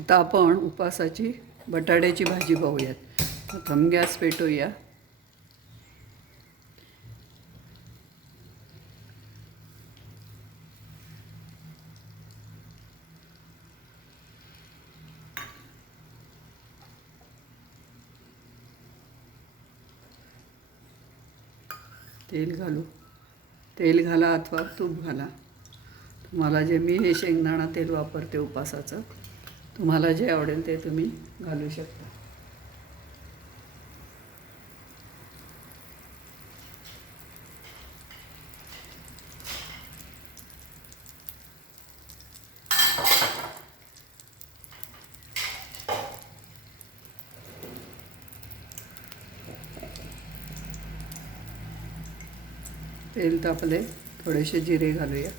आता आपण उपासाची बटाट्याची भाजी पाहूयात. प्रथम गॅस पेटवूया. तेल घालू. तेल घाला अथवा तूप घाला. तुम्हाला जे मी हे शेंगदाणा तेल वापरते उपासाचं तुम्हाला जे आवडेल ते तुम्ही घालू शकता. तेल तापले थोडेसे जिरे घालूया.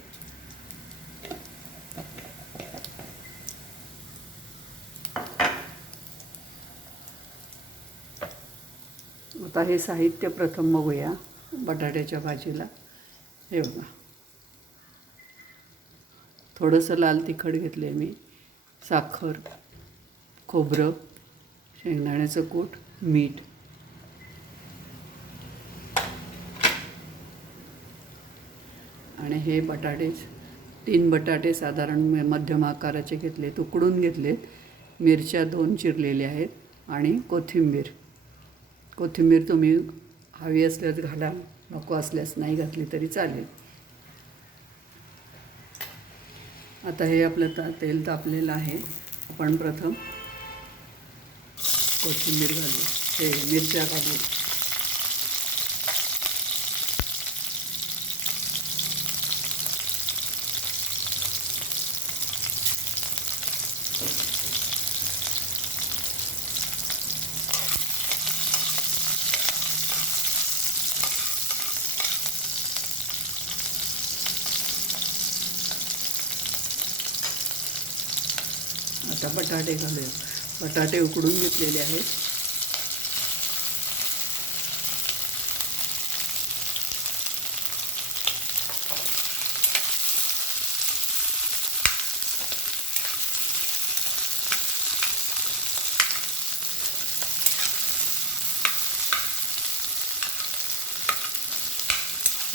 आता हे साहित्य प्रथम बघूया बटाट्याच्या भाजीला. हे बघा. थोडंसं लाल तिखट घेतलं आहे मी. साखर खोबरं शेंगदाण्याचं कूट मीठ. आणि हे बटाटे तीन बटाटे साधारण म- मध्यम आकाराचे घेतले तुकडून घेतले मिरच्या दोन चिरलेल्या आहेत आणि कोथिंबीर. कोथिंबीर तुम्ही हवी असल्यास घाला नको असल्यास नाही घातली तरी चालेल. आता हे आपलं ता तेल तापलेलं आहे. आपण प्रथम कोथिंबीर घालू. हे मिरच्या घालू. आता बटाटे घालूया. बटाटे उकडून घेतलेले आहेत.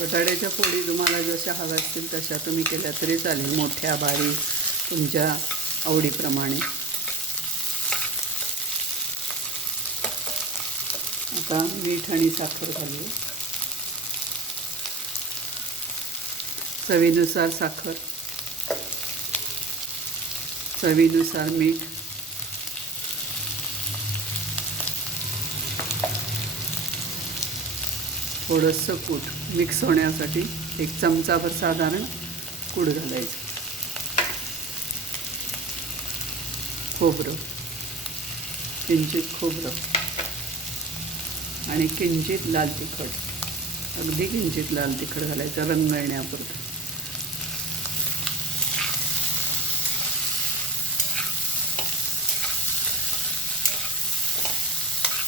बटाट्याच्या फोडी तुम्हाला जशा हव्या असतील तशा तुम्ही केल्या तरी चालेल. मोठ्या बारीक तुमच्या आवडीप्रमाणे. आता मीठ आणि साखर घालू चवीनुसार साखर. चवीनुसार मीठ. थोडंसं कूट मिक्स होण्यासाठी एक चमचाभर साधारण कूट घालायचं. खोबरं. किंचित खोबरं. आणि किंचित लाल तिखट. अगदी किंचित लाल तिखट घालायचं रंग येण्यापुरतं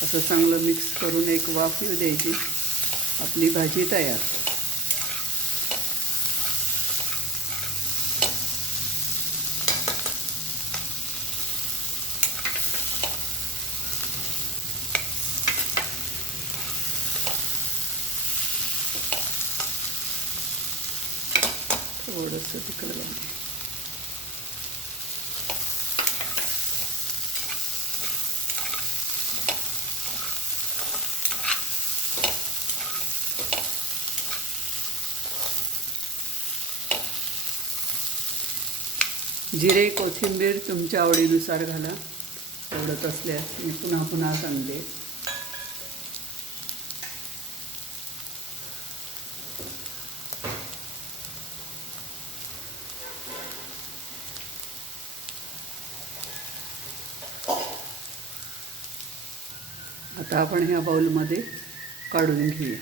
असं चांगलं मिक्स करून एक वाफ येऊ द्यायची. आपली भाजी तयार. थोडंसं तिकडं घालू. जिरे कोथिंबीर तुमच्या आवडीनुसार घाला आवडत असल्यास मी पुन्हा पुन्हा सांगते आता आपण ह्या बाऊलमध्ये काढून घेऊया.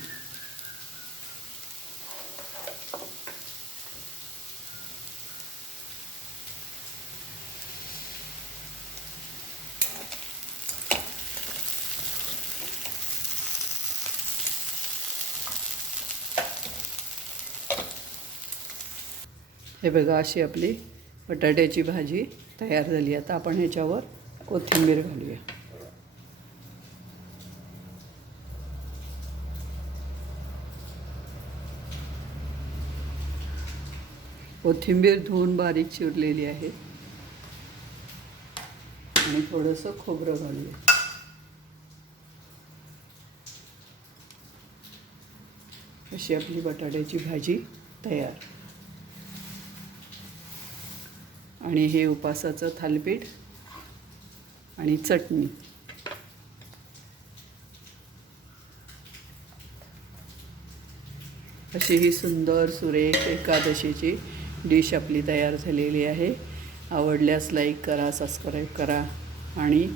हे बघा अशी आपली बटाट्याची भाजी तयार झाली. आता आपण ह्याच्यावर कोथिंबीर घालूया. कोथिंबीर धुवून बारीक चिरलेली आहे. आणि थोडंसं खोबरं घालूया. अशी आपली बटाट्याची भाजी तयार. आणि हे उपासाचं थालपीठ आणि चटणी. अशी ही सुंदर सुरेख एकादशीची डिश आपली तयार झालेली आहे. आवडल्यास लाईक करा सबस्क्राईब करा आणि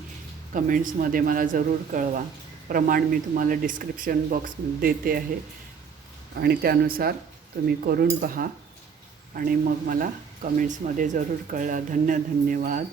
कमेंट्समध्ये मला जरूर कळवा. प्रमाण मी तुम्हाला डिस्क्रिप्शन बॉक्स देते आहे. आणि त्यानुसार तुम्ही करून पहा आणि मग मला कमेंट्समध्ये जरूर कळला धन्य धन्यवाद.